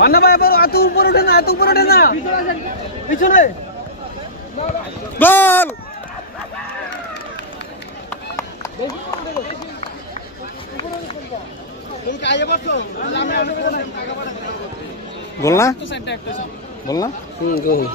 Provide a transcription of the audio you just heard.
মান্না ভাই এবার এত উপরে ওঠে না, এত উপরে ওঠে না, পিছনে গোল গোল না গোল না গোল।